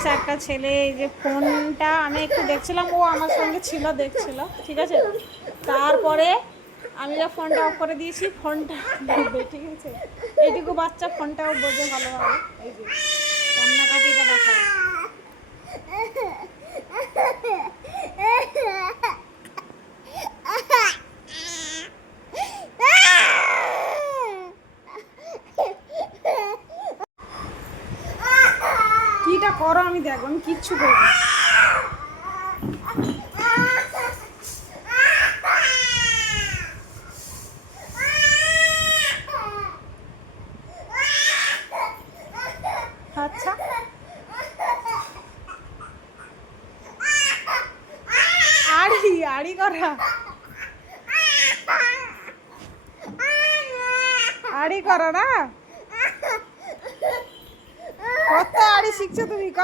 দেখিস একটা ছেলে এই যে ফোনটা আমি একটু দেখছিলাম, ও আমার সঙ্গে ছিল, দেখছিল, ঠিক আছে। তারপরে আমি যা ফোনটা অফ করে দিয়েছি, ফোনটা দেখবে, ঠিক আছে। এইটুকু বাচ্চা ফোনটাও বোঝে ভালোভাবে। এই যে কান্নাকাটিটা দেখা, কিটা করো আমি দেখবো, আমি কিচ্ছু করবো। আচ্ছা আড়ি আড়ি করা, আড়ি করো না, কত আড়ি শিখছো তুমি? ক